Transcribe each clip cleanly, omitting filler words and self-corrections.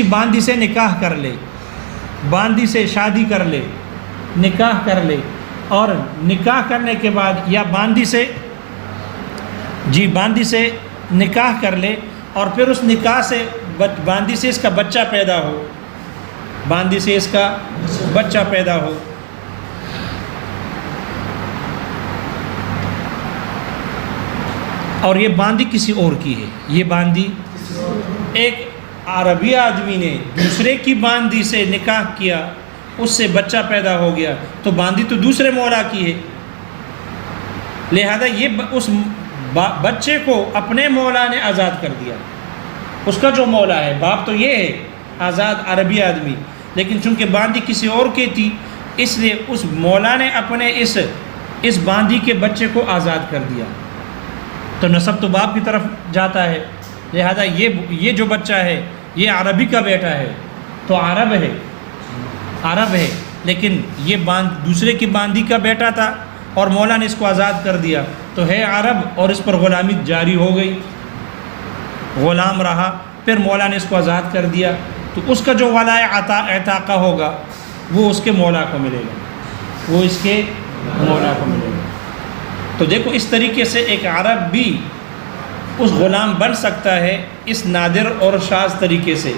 کسی باندی سے نکاح کر لے، باندی سے شادی کر لے، نکاح کر لے، اور نکاح کرنے کے بعد یا باندی سے نکاح کر لے اور پھر اس نکاح سے باندی سے اس کا بچہ پیدا ہو، باندی سے اس کا بچہ پیدا ہو، اور یہ باندی کسی اور کی ہے، یہ باندی ایک عربی آدمی نے دوسرے کی باندی سے نکاح کیا، اس سے بچہ پیدا ہو گیا، تو باندی تو دوسرے مولا کی ہے، لہذا یہ اس بچے کو اپنے مولا نے آزاد کر دیا، اس کا جو مولا ہے، باپ تو یہ ہے آزاد عربی آدمی، لیکن چونکہ باندی کسی اور کی تھی اس لیے اس مولا نے اپنے اس باندی کے بچے کو آزاد کر دیا، تو نسب تو باپ کی طرف جاتا ہے، لہذا یہ جو بچہ ہے یہ عربی کا بیٹا ہے تو عرب ہے، لیکن یہ دوسرے کی باندی کا بیٹا تھا اور مولا نے اس کو آزاد کر دیا تو ہے عرب، اور اس پر غلامی جاری ہو گئی، غلام رہا، پھر مولا نے اس کو آزاد کر دیا، تو اس کا جو ولائے اعتاقہ ہوگا وہ اس کے مولا کو ملے گا، وہ اس کے مولا کو ملے گا۔ تو دیکھو اس طریقے سے ایک عرب بھی اس غلام بن سکتا ہے اس نادر اور شاذ طریقے سے،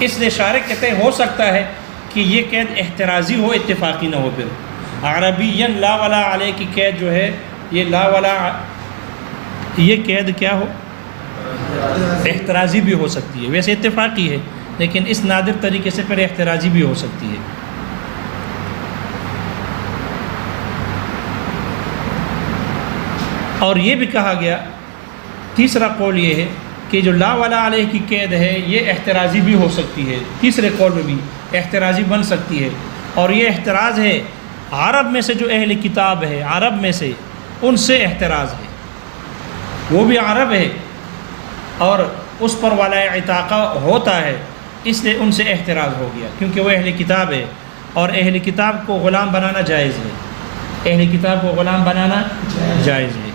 اس لیے شارح کہتے ہیں ہو سکتا ہے کہ یہ قید احترازی ہو، اتفاقی نہ ہو، پھر عربین لا ولا علیہ کی قید جو ہے یہ لا ولا، یہ قید کیا ہو، احترازی بھی ہو سکتی ہے، ویسے اتفاقی ہے لیکن اس نادر طریقے سے پھر احترازی بھی ہو سکتی ہے۔ اور یہ بھی کہا گیا، تیسرا قول یہ ہے کہ جو لا ولا علیہ کی قید ہے یہ احترازی بھی ہو سکتی ہے، تیسرے قول میں بھی احترازی بن سکتی ہے، اور یہ احتراز ہے عرب میں سے جو اہل کتاب ہے، عرب میں سے ان سے احتراز ہے، وہ بھی عرب ہے اور اس پر ولائے اعتاقہ ہوتا ہے، اس لیے ان سے احتراز ہو گیا کیونکہ وہ اہل کتاب ہے، اور اہل کتاب کو غلام بنانا جائز ہے، اہل کتاب کو غلام بنانا جائز ہے،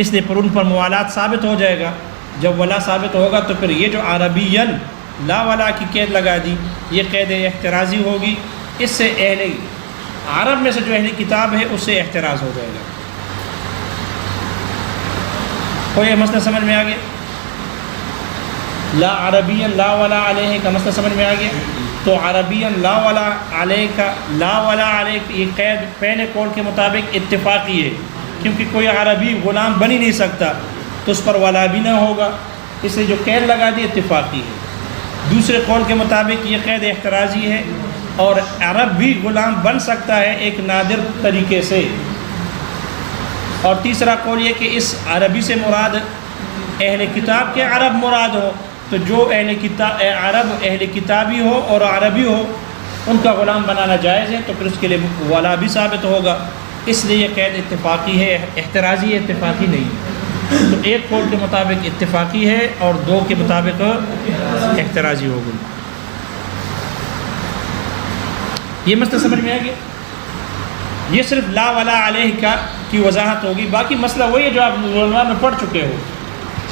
اس لیے پر ان پر موالات ثابت ہو جائے گا، جب ولا ثابت ہوگا تو پھر یہ جو عربین لا ولا کی قید لگا دی یہ قید احترازی ہوگی، اس سے اہل عرب میں سے جو اہل کتاب ہے اس سے احتراز ہو جائے گا۔ کوئی یہ مسئلہ سمجھ میں آ گیا؟ لا عربین لا ولا علیہ کا مسئلہ سمجھ میں آ گیا؟ تو عربین لا ولا علیہ کا لا ولا علیہ یہ قید پہلے قول کے مطابق اتفاقی ہے، کیونکہ کوئی عربی غلام بن ہی نہیں سکتا تو اس پر ولا بھی نہ ہوگا، اس لیے جو قید لگا دی اتفاقی ہے۔ دوسرے قول کے مطابق یہ قید احترازی ہے اور عرب بھی غلام بن سکتا ہے ایک نادر طریقے سے، اور تیسرا قول یہ کہ اس عربی سے مراد اہل کتاب کے عرب مراد ہو، تو جو عرب اہل کتابی ہو اور عربی ہو ان کا غلام بنانا جائز ہے، تو پھر اس کے لیے ولا بھی ثابت ہوگا، اس لیے یہ قید اتفاقی ہے، احترازی ہے، اتفاقی نہیں ہے۔ تو ایک قول کے مطابق اتفاقی ہے اور دو کے مطابق احترازی ہو گئی۔ یہ مسئلہ سمجھ میں آ گیا؟ یہ صرف لا ولا علیہ کی وضاحت ہوگی، باقی مسئلہ وہی ہے جو آپ علماء میں پڑھ چکے ہو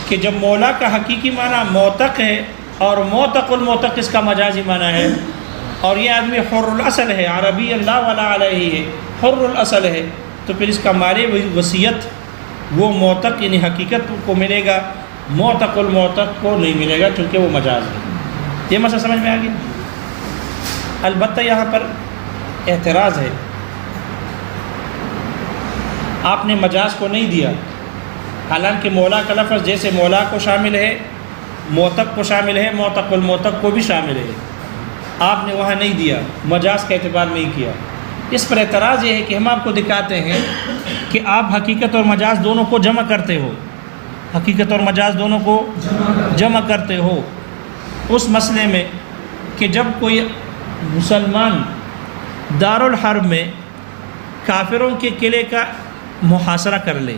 کہ جب مولا کا حقیقی معنی موتق ہے اور موتق الموتق اس کا مجازی معنی ہے، اور یہ آدمی حر الاصل ہے، عربی لا ولا علیہ ہے، حر الاصل ہے، تو پھر اس کا مال وصیت وہ موتق یعنی حقیقت کو ملے گا، موتق الموتق کو نہیں ملے گا چونکہ وہ مجاز ہے۔ یہ مسئلہ سمجھ میں آ گیا؟ البتہ یہاں پر اعتراض ہے، آپ نے مجاز کو نہیں دیا، حالانکہ مولا کا لفظ جیسے مولا کو شامل ہے، موتق کو شامل ہے، موتق الموتق کو بھی شامل ہے، آپ نے وہاں نہیں دیا، مجاز کا اعتبار نہیں کیا۔ اس پر اعتراض یہ ہے کہ ہم آپ کو دکھاتے ہیں کہ آپ حقیقت اور مجاز دونوں کو جمع کرتے ہو، حقیقت اور مجاز دونوں کو جمع کرتے ہو اس مسئلے میں کہ جب کوئی مسلمان دارالحرب میں کافروں کے قلعے کا محاصرہ کر لے،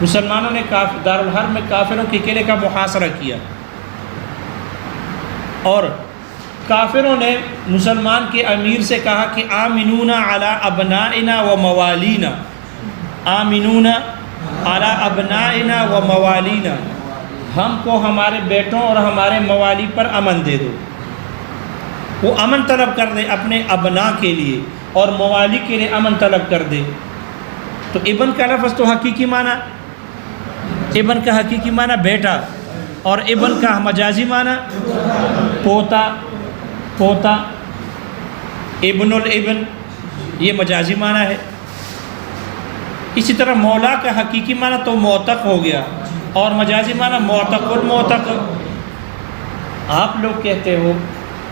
مسلمانوں نے دارالحرب میں کافروں کے قلعے کا محاصرہ کیا اور کافروں نے مسلمان کے امیر سے کہا کہ آمنون علی ابنائنا و موالینا، آمنون علی ابنائنا و موالینا، ہم کو ہمارے بیٹوں اور ہمارے موالی پر امن دے دو، وہ امن طلب کر دے اپنے ابنا کے لیے اور موالی کے لیے امن طلب کر دے، تو ابن کا لفظ تو حقیقی معنی، ابن کا حقیقی معنی بیٹا، اور ابن کا مجازی معنی پوتا، پوتا، ابن الابن، یہ مجازی معنی ہے۔ اسی طرح مولا کا حقیقی معنی تو معتق ہو گیا، اور مجازی معنی معتق المعتق۔ آپ لوگ کہتے ہو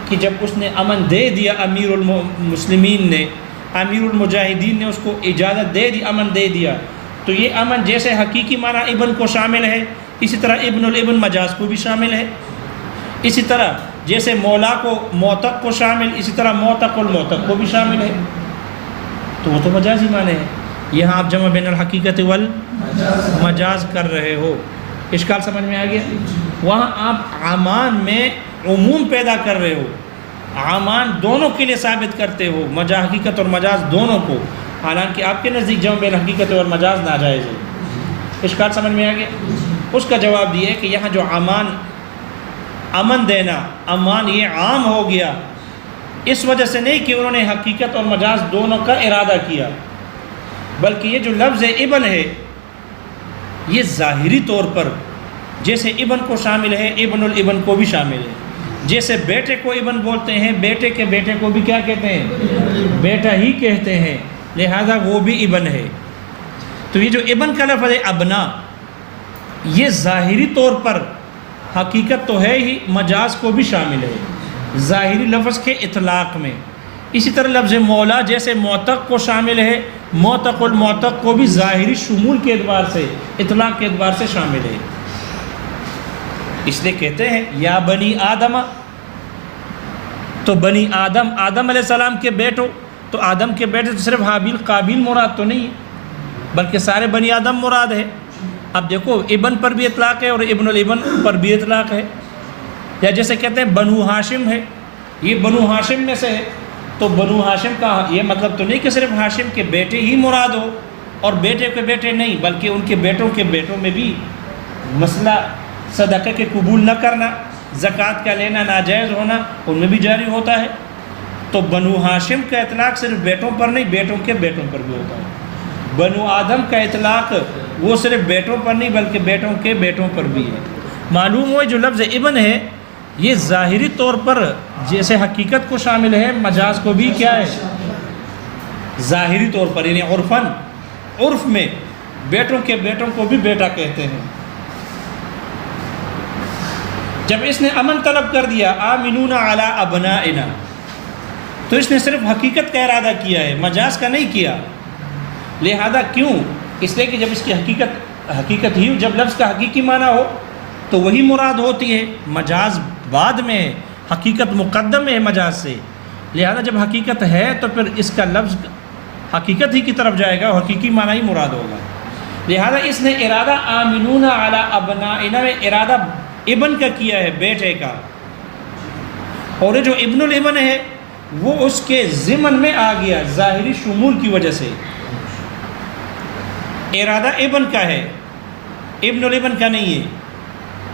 کہ جب اس نے امن دے دیا امیر المسلمین نے، امیر المجاہدین نے اس کو اجازت دے دی، امن دے دیا، تو یہ امن جیسے حقیقی معنی ابن کو شامل ہے، اسی طرح ابن الابن مجاز کو بھی شامل ہے۔ اسی طرح جیسے مولا کو معتق کو شامل، اسی طرح معتق المعتق کو بھی شامل ہے، تو وہ تو مجازی معنی ہے۔ یہاں آپ جمع بین الحقیقت والمجاز کر رہے ہو، اشکال سمجھ میں آ گیا؟ وہاں آپ عامان میں عموم پیدا کر رہے ہو، عامان دونوں کے لیے ثابت کرتے ہو، حقیقت اور مجاز دونوں کو، حالانکہ آپ کے نزدیک جمع بین الحقیقت والمجاز ناجائز ہے۔ اشکال سمجھ میں آ گیا؟ اس کا جواب یہ ہے کہ یہاں جو امان، امن دینا، امان یہ عام ہو گیا، اس وجہ سے نہیں کہ انہوں نے حقیقت اور مجاز دونوں کا ارادہ کیا، بلکہ یہ جو لفظ ابن ہے یہ ظاہری طور پر جیسے ابن کو شامل ہے، ابن الابن کو بھی شامل ہے۔ جیسے بیٹے کو ابن بولتے ہیں، بیٹے کے بیٹے کو بھی کیا کہتے ہیں؟ بیٹا ہی کہتے ہیں، لہذا وہ بھی ابن ہے۔ تو یہ جو ابن کا لفظ ہے ابنا، یہ ظاہری طور پر حقیقت تو ہے ہی، مجاز کو بھی شامل ہے ظاہری لفظ کے اطلاق میں۔ اسی طرح لفظ مولا جیسے معتق کو شامل ہے، معتق المعتق کو بھی ظاہری شمول کے اعتبار سے، اطلاق کے اعتبار سے شامل ہے۔ اس لیے کہتے ہیں یا بنی آدم، تو بنی آدم، آدم علیہ السلام کے بیٹوں، تو آدم کے بیٹے تو صرف حابیل قابیل مراد تو نہیں ہے، بلکہ سارے بنی آدم مراد ہے۔ اب دیکھو ابن پر بھی اطلاق ہے اور ابن الابن پر بھی اطلاق ہے۔ یا جیسے کہتے ہیں بنو ہاشم ہے، یہ بنو ہاشم میں سے ہے، تو بنو ہاشم کا یہ مطلب تو نہیں کہ صرف ہاشم کے بیٹے ہی مراد ہو اور بیٹے کے بیٹے نہیں، بلکہ ان کے بیٹوں میں بھی مسئلہ صدقہ کے قبول نہ کرنا، زکوٰۃ کا لینا ناجائز ہونا، ان میں بھی جاری ہوتا ہے۔ تو بنو ہاشم کا اطلاق صرف بیٹوں پر نہیں، بیٹوں کے بیٹوں پر بھی ہوتا ہے۔ بنو آدم کا اطلاق وہ صرف بیٹوں پر نہیں بلکہ بیٹوں کے بیٹوں پر بھی ہے۔ معلوم ہوا جو لفظ ابن ہے یہ ظاہری طور پر جیسے حقیقت کو شامل ہے، مجاز کو بھی کیا ہے؟ ظاہری طور پر، یعنی عرفاً، عرف میں بیٹوں کے بیٹوں کو بھی بیٹا کہتے ہیں۔ جب اس نے امن طلب کر دیا آمنون علی ابنائنا، تو اس نے صرف حقیقت کا ارادہ کیا ہے، مجاز کا نہیں کیا۔ لہذا کیوں؟ اس لیے کہ جب اس کی حقیقت ہی، جب لفظ کا حقیقی معنی ہو تو وہی مراد ہوتی ہے، مجاز بعد میں ہے، حقیقت مقدم ہے مجاز سے۔ لہذا جب حقیقت ہے تو پھر اس کا لفظ حقیقت ہی کی طرف جائے گا اور حقیقی معنی ہی مراد ہوگا۔ لہذا اس نے ارادہ آمنون علی ابنائنا میں ارادہ ابن کا کیا ہے، بیٹے کا، اور یہ جو ابن الابن ہے وہ اس کے ضمن میں آ گیا ظاہری شمول کی وجہ سے۔ ارادہ ابن کا ہے، ابن الابن کا نہیں ہے،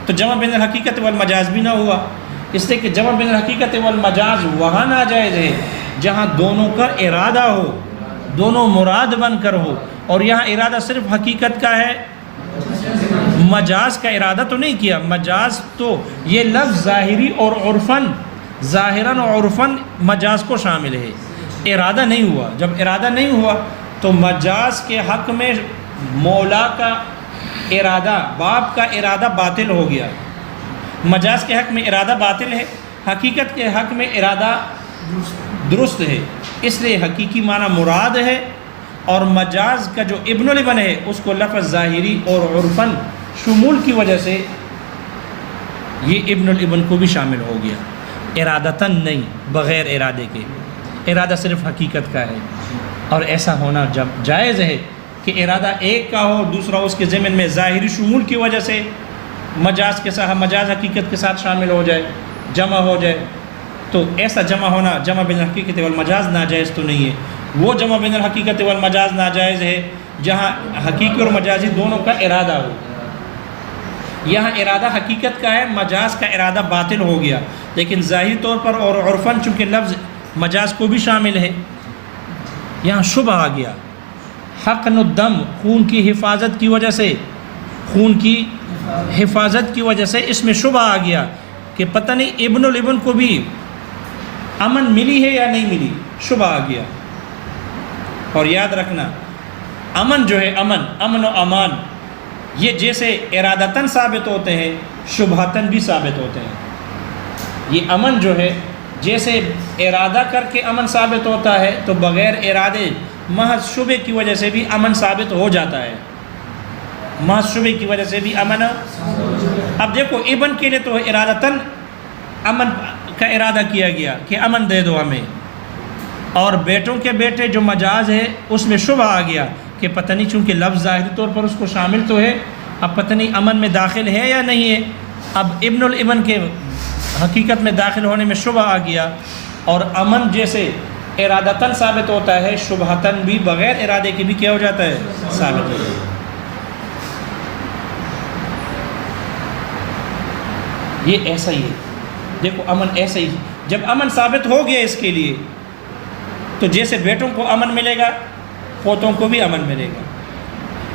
تو جمع بین الحقیقت والمجاز بھی نہ ہوا۔ اس لیے کہ جمع بین الحقیقت والمجاز وہاں ناجائز ہے جہاں دونوں کا ارادہ ہو، دونوں مراد بن کر ہو، اور یہاں ارادہ صرف حقیقت کا ہے، مجاز کا ارادہ تو نہیں کیا۔ مجاز تو یہ لفظ ظاہری اور عرفاً، ظاہراً اور عرفاً مجاز کو شامل ہے، ارادہ نہیں ہوا۔ جب ارادہ نہیں ہوا تو مجاز کے حق میں مولا کا ارادہ، باپ کا ارادہ باطل ہو گیا۔ مجاز کے حق میں ارادہ باطل ہے، حقیقت کے حق میں ارادہ درست ہے، اس لیے حقیقی معنی مراد ہے، اور مجاز کا جو ابن الابن ہے اس کو لفظ ظاہری اور عرفاً شمول کی وجہ سے یہ ابن الابن کو بھی شامل ہو گیا، ارادتاً نہیں، بغیر ارادے کے۔ ارادہ صرف حقیقت کا ہے، اور ایسا ہونا جب جائز ہے کہ ارادہ ایک کا ہو، دوسرا اس کے ضمن میں ظاہری شمول کی وجہ سے مجاز کے ساتھ، مجاز حقیقت کے ساتھ شامل ہو جائے، جمع ہو جائے، تو ایسا جمع ہونا جمع بین الحقیقت والمجاز ناجائز تو نہیں ہے۔ وہ جمع بین الحقیقت والمجاز ناجائز ہے جہاں حقیقی اور مجازی دونوں کا ارادہ ہو۔ یہاں ارادہ حقیقت کا ہے، مجاز کا ارادہ باطل ہو گیا، لیکن ظاہری طور پر اور عرفاً چونکہ لفظ مجاز کو بھی شامل ہے، یہاں شبہ آ گیا۔ حقن الدم، خون کی حفاظت کی وجہ سے، خون کی حفاظت کی وجہ سے اس میں شبہ آ گیا کہ پتہ نہیں ابن الابن کو بھی امن ملی ہے یا نہیں ملی، شبہ آ گیا۔ اور یاد رکھنا امن جو ہے، امن و امان، یہ جیسے ارادتاً ثابت ہوتے ہیں شبہتاً بھی ثابت ہوتے ہیں۔ یہ امن جو ہے جیسے ارادہ کر کے امن ثابت ہوتا ہے، تو بغیر ارادے محض شبے کی وجہ سے بھی امن ثابت ہو جاتا ہے، محض شبے کی وجہ سے بھی امن۔ اب دیکھو ابن کے لیے تو ارادتاً امن کا ارادہ کیا گیا کہ امن دے دو ہمیں، اور بیٹوں کے بیٹے جو مجاز ہے اس میں شبہ آ گیا کہ پتہ نہیں، چونکہ لفظ ظاہری طور پر اس کو شامل تو ہے، اب پتہ نہیں امن میں داخل ہے یا نہیں ہے۔ اب ابن الابن کے حقیقت میں داخل ہونے میں شبہ آ گیا، اور امن جیسے ارادتاً ثابت ہوتا ہے، شبہتاً بھی بغیر ارادے کے بھی کیا ہو جاتا ہے، ثابت ہو جاتا ہے۔ یہ ایسا ہی ہے، دیکھو امن ایسا ہی، جب امن ثابت ہو گیا اس کے لیے، تو جیسے بیٹوں کو امن ملے گا پوتوں کو بھی امن ملے گا۔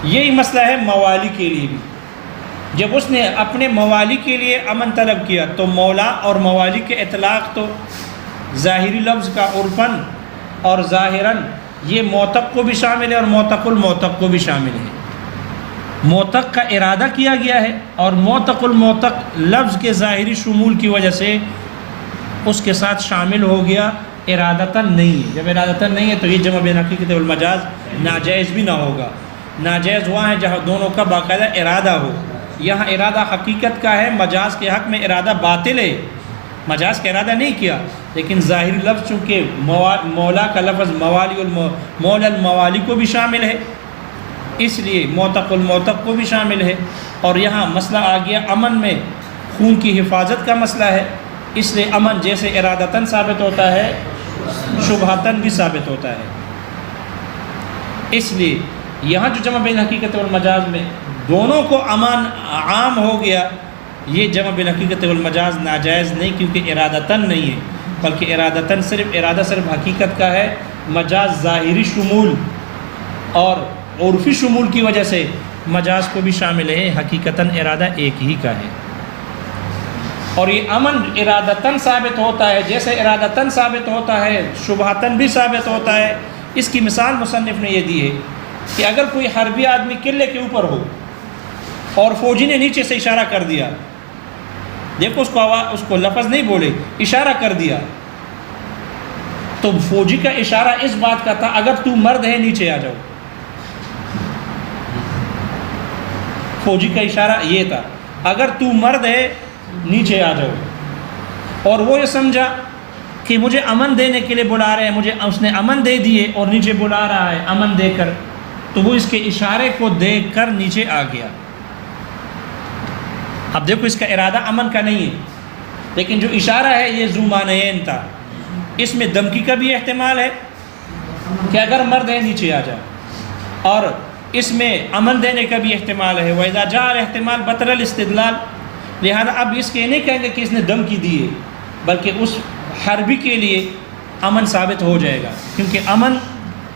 یہی مسئلہ ہے موالی کے لیے بھی، جب اس نے اپنے موالی کے لیے امن طلب کیا تو مولا اور موالی کے اطلاق تو ظاہری لفظ کا عرفاً اور ظاہراً یہ موتق کو بھی شامل ہے اور موتق الموتق کو بھی شامل ہے۔ موتق کا ارادہ کیا گیا ہے، اور موتق الموتق لفظ کے ظاہری شمول کی وجہ سے اس کے ساتھ شامل ہو گیا، ارادتاً نہیں ہے۔ جب ارادتاً نہیں ہے تو یہ جمع بین حقیقت والمجاز ناجائز بھی نہ ہوگا۔ ناجائز وہاں ہے جہاں دونوں کا باقاعدہ ارادہ ہو، یہاں ارادہ حقیقت کا ہے، مجاز کے حق میں ارادہ باطل ہے، مجاز کا ارادہ نہیں کیا، لیکن ظاہری لفظ چونکہ مولا کا لفظ موالی مولا الموالی کو بھی شامل ہے، اس لیے موتق الموتق کو بھی شامل ہے۔ اور یہاں مسئلہ آ گیا امن میں خون کی حفاظت کا مسئلہ ہے، اس لیے امن جیسے ارادتاً ثابت ہوتا ہے شبہتاً بھی ثابت ہوتا ہے۔ اس لیے یہاں جو جمع بین حقیقت والمجاز میں دونوں کو امان عام ہو گیا، یہ جمع بین حقیقت والمجاز ناجائز نہیں، کیونکہ ارادتاً نہیں ہے، بلکہ ارادتاً ارادہ صرف حقیقت کا ہے، مجاز ظاہری شمول اور عرفی شمول کی وجہ سے مجاز کو بھی شامل ہے، حقیقتاً ارادہ ایک ہی کا ہے۔ اور یہ امن ارادتاً ثابت ہوتا ہے، جیسے ارادتاً ثابت ہوتا ہے شبہتاً بھی ثابت ہوتا ہے۔ اس کی مثال مصنف نے یہ دی ہے کہ اگر کوئی حربی آدمی قلعے کے اوپر ہو اور فوجی نے نیچے سے اشارہ کر دیا، دیکھو اس کو لفظ نہیں بولے، اشارہ کر دیا، تو فوجی کا اشارہ اس بات کا تھا اگر تو مرد ہے نیچے آ جاؤ، فوجی کا اشارہ یہ تھا اگر تو مرد ہے نیچے آ جاؤ، اور وہ یہ سمجھا کہ مجھے امن دینے کے لیے بلا رہے ہیں، مجھے اس نے امن دے دیے اور نیچے بلا رہا ہے امن دے کر، تو وہ اس کے اشارے کو دیکھ کر نیچے آ گیا۔ اب دیکھو اس کا ارادہ امن کا نہیں ہے، لیکن جو اشارہ ہے یہ ذو معنیین تھا، اس میں دھمکی کا بھی احتمال ہے کہ اگر مرد ہے نیچے آ جا، اور اس میں امن دینے کا بھی احتمال ہے، وَإِذَا جَاءَ الْاحْتِمَالُ بَطَلَ الْاِسْتِدْلَالُ۔ لہذا اب اس کے نہیں کہیں گے کہ اس نے دھمکی دی ہے، بلکہ اس حربی کے لیے امن ثابت ہو جائے گا، کیونکہ امن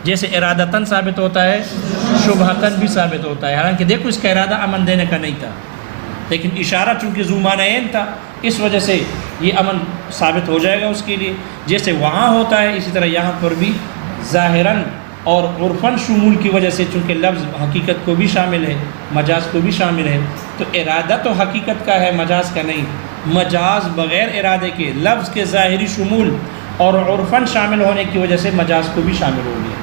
جیسے ارادتاً ثابت ہوتا ہے شبہتاً بھی ثابت ہوتا ہے۔ حالانکہ دیکھو اس کا ارادہ امن دینے کا نہیں تھا، لیکن اشارہ چونکہ ذو معنیین تھا، اس وجہ سے یہ امن ثابت ہو جائے گا اس کے لیے، جیسے وہاں ہوتا ہے اسی طرح یہاں پر بھی ظاہراً اور عرفاً شمول کی وجہ سے، چونکہ لفظ حقیقت کو بھی شامل ہے مجاز کو بھی شامل ہے، تو ارادہ تو حقیقت کا ہے مجاز کا نہیں، مجاز بغیر ارادے کے لفظ کے ظاہری شمول اور عرفاً شامل ہونے کی وجہ سے مجاز کو بھی شامل ہو گیا،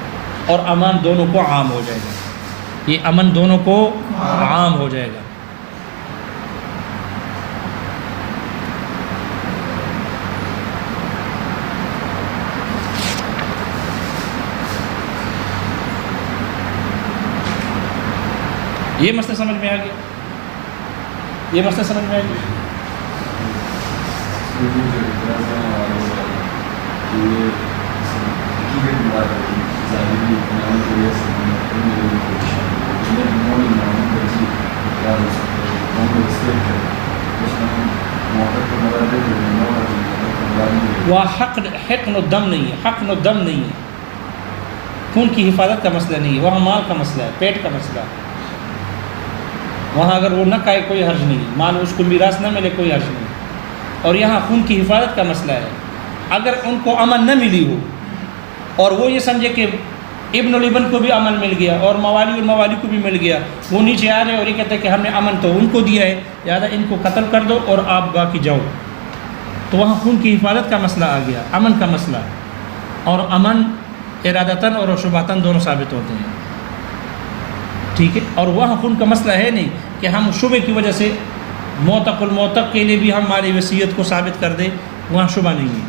اور امان دونوں کو عام ہو جائے گا، یہ امن دونوں کو عام ہو جائے گا۔ یہ مسئلہ سمجھ میں آ گیا؟ یہ مسئلہ سمجھ میں آ گیا؟ وہ حقن الدم نہیں ہے، حقن الدم نہیں ہے، خون کی حفاظت کا مسئلہ نہیں ہے، وہاں مال کا مسئلہ ہے، پیٹ کا مسئلہ ہے. وہاں اگر وہ نہ کھائے کوئی حرج نہیں، مال اس کو میراث نہ ملے کوئی حرج نہیں. اور یہاں خون کی حفاظت کا مسئلہ ہے. اگر ان کو امن نہ ملی ہو اور وہ یہ سمجھے کہ ابن الابن کو بھی امن مل گیا اور موالی الموالی کو بھی مل گیا، وہ نیچے آ رہے اور یہ کہتے ہیں کہ ہم نے امن تو ان کو دیا ہے، لہٰذا ان کو قتل کر دو اور آپ باقی جاؤ، تو وہاں خون کی حفاظت کا مسئلہ آ گیا، امن کا مسئلہ. اور امن ارادتاً اور شبہتاً دونوں ثابت ہوتے ہیں، ٹھیک ہے. اور وہاں خون کا مسئلہ ہے نہیں کہ ہم شبہ کی وجہ سے موتق الموتق کے لیے بھی ہم ہماری وصیت کو ثابت کر دیں، وہاں شبہ نہیں ہے،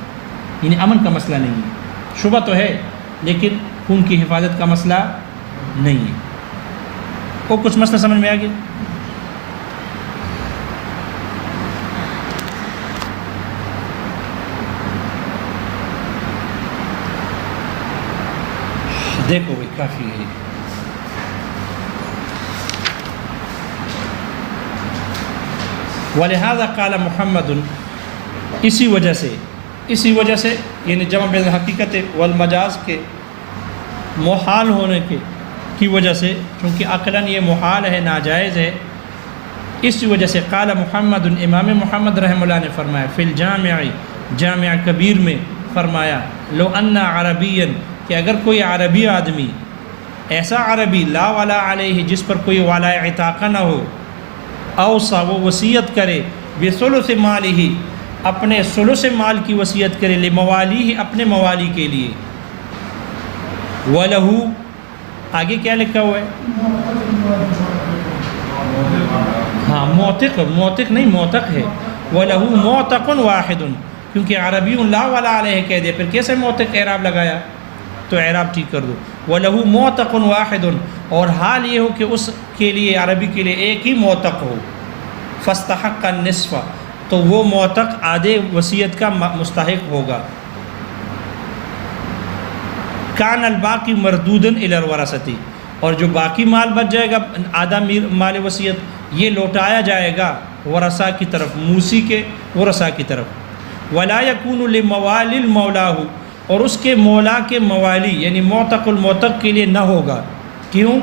یعنی امن کا مسئلہ نہیں ہے. شبہ تو ہے لیکن خون کی حفاظت کا مسئلہ نہیں ہے. وہ کچھ مسئلہ سمجھ میں آ گیا؟ دیکھو بھائی کافی ہے. وَلِهَذَا قَالَ محمد، اسی وجہ سے یعنی جمع بین حقیقت والمجاز کے محال ہونے کی وجہ سے، چونکہ عقلاً یہ محال ہے، ناجائز ہے، اس وجہ سے قال محمد، امام محمد رحمہ اللہ نے فرمایا فی الجامع، جامع کبیر میں فرمایا، لو ان عربیًا، کہ اگر کوئی عربی آدمی، ایسا عربی لا ولا علیہ، جس پر کوئی ولا عتاقہ نہ ہو، اوصا، وہ وصیت کرے، بثلث مالہ، اپنے ثلث مال کی وصیت کرے، لموالیہ، اپنے موالی کے لیے، وَلَهُ، آگے کیا لکھا ہوا ہے؟ ہاں موتق نہیں، موتق ہے. وَلَهُ مُعْتَقٌ وَاحِدٌ، کیونکہ عربی لا ولا علیہ کہہ دے، پھر کیسے موتق اعراب لگایا؟ تو اعراب ٹھیک کر دو. وَلَهُ مُعْتَقٌ وَاحِدٌ، اور حال یہ ہو کہ اس کے لیے، عربی کے لیے ایک ہی موتق ہو. فَاسْتَحَقَّ النِّصْفَ، تو وہ موتق آدھے وصیت کا مستحق ہوگا. کان الباقی مردودن الی الورثۃ، اور جو باقی مال بچ جائے گا، آدھا مال وصیت، یہ لوٹایا جائے گا ورثاء کی طرف، موسی کے ورثاء کی طرف. ولا یکون لموالی المولاہ، اور اس کے مولا کے موالی یعنی معتق المعتق کے لیے نہ ہوگا. کیوں؟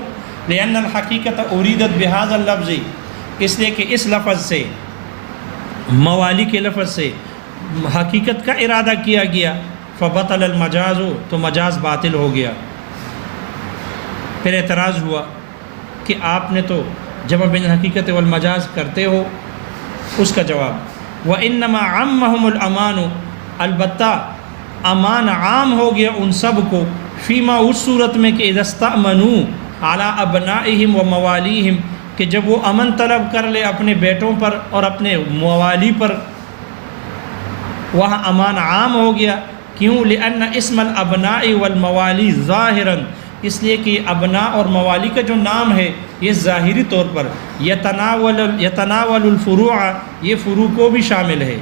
لأن الحقیقت اریدت بہذا اللفظ، اس لیے کہ اس لفظ سے، موالی کے لفظ سے حقیقت کا ارادہ کیا گیا. فبطل المجاز، تو مجاز باطل ہو گیا. پھر اعتراض ہوا کہ آپ نے تو جمع بین حقیقت والمجاز کرتے ہو. اس کا جواب، وَإِنَّمَا عَمَّهُمُ الْأَمَانُ، البتہ امان عام ہو گیا ان سب کو، فیما، اس صورت میں کہ اذا استأمنوا علی ابنائہم و موالیہم، کہ جب وہ امن طلب کر لے اپنے بیٹوں پر اور اپنے موالی پر، وہاں امان عام ہو گیا. کیوں؟ لأن اسم الابناء والموالی ظاہراً، اس لیے کہ ابناء اور موالی کا جو نام ہے یہ ظاہری طور پر یتناول الفروع، یہ فروع کو بھی شامل ہے،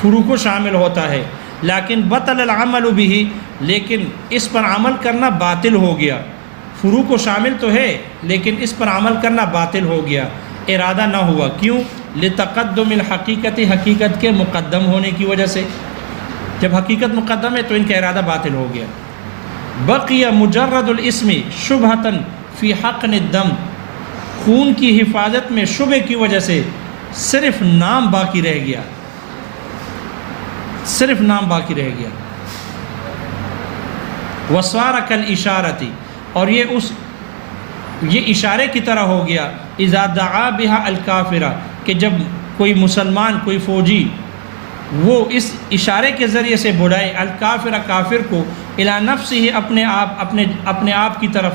فروع کو شامل ہوتا ہے. لیکن بطل العمل به، لیکن اس پر عمل کرنا باطل ہو گیا. فروع کو شامل تو ہے لیکن اس پر عمل کرنا باطل ہو گیا، ارادہ نہ ہوا. کیوں؟ لتقدم الحقیقت، حقیقت کے مقدم ہونے کی وجہ سے. جب حقیقت مقدم ہے تو ان کا ارادہ باطل ہو گیا. بقی مجرد الاسم شبہتاً فی حقن الدم، خون کی حفاظت میں شبہ کی وجہ سے صرف نام باقی رہ گیا، صرف نام باقی رہ گیا. وصار کالاشارتی، اور یہ اشارے کی طرح ہو گیا. اذا دعا بها الکافرہ، کہ جب کوئی مسلمان، کوئی فوجی، وہ اس اشارے کے ذریعے سے بلائے الکافر، کافر کو، الی نفسہ، اپنے آپ کی طرف،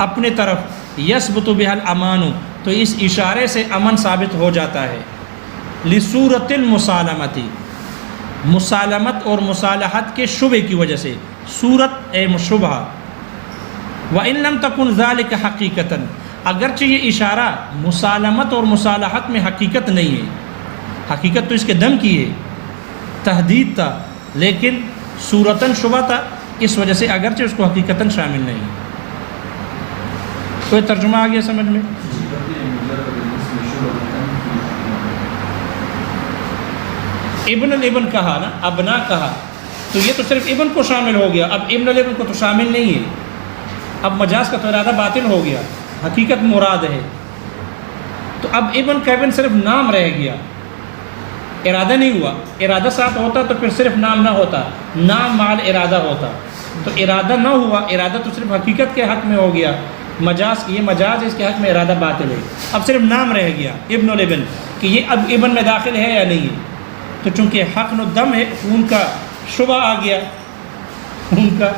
اپنے طرف، یثبت بها الامان، تو اس اشارے سے امن ثابت ہو جاتا ہے. لصورت المسالمتی، مسالمت اور مصالحت کے شبہ کی وجہ سے، صورت شبہ. وَإِن لَمْ تَكُنْ ذَلِكَ حَقِيقَةً، اگرچہ یہ اشارہ مسالمت اور مصالحت میں حقیقت نہیں ہے، حقیقت تو اس کے دم کی ہے، تحدید تھا، لیکن صورتاً شبہ تھا، اس وجہ سے اگرچہ اس کو حقیقتاً شامل نہیں. کوئی ترجمہ آ گیا سمجھ میں؟ ابن الابن کہا نا، ابنا کہا، تو یہ تو صرف ابن کو شامل ہو گیا، اب ابن الابن کو تو شامل نہیں ہے، اب مجاز کا تو ارادہ باطل ہو گیا، حقیقت مراد ہے، تو اب ابن کا ابن صرف نام رہ گیا، ارادہ نہیں ہوا، ارادہ ساتھ ہوتا تو پھر صرف نام نہ ہوتا، نام مال ارادہ ہوتا، تو ارادہ نہ ہوا، ارادہ تو صرف حقیقت کے حق میں ہو گیا، مجاز یہ مجاز اس کے حق میں ارادہ باطل ہے، اب صرف نام رہ گیا ابن الابن کہ یہ اب ابن میں داخل ہے یا نہیں ہے، تو چونکہ حقن الدم ہے، خون کا شبہ آ گیا، خون کا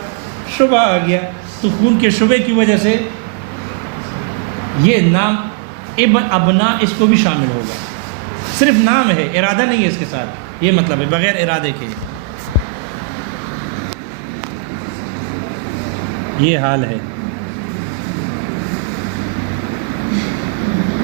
شبہ آ گیا، تو خون کے شبے کی وجہ سے یہ نام ابن ابنا اس کو بھی شامل ہوگا، صرف نام ہے، ارادہ نہیں ہے اس کے ساتھ، یہ مطلب ہے بغیر ارادے کے، یہ حال ہے۔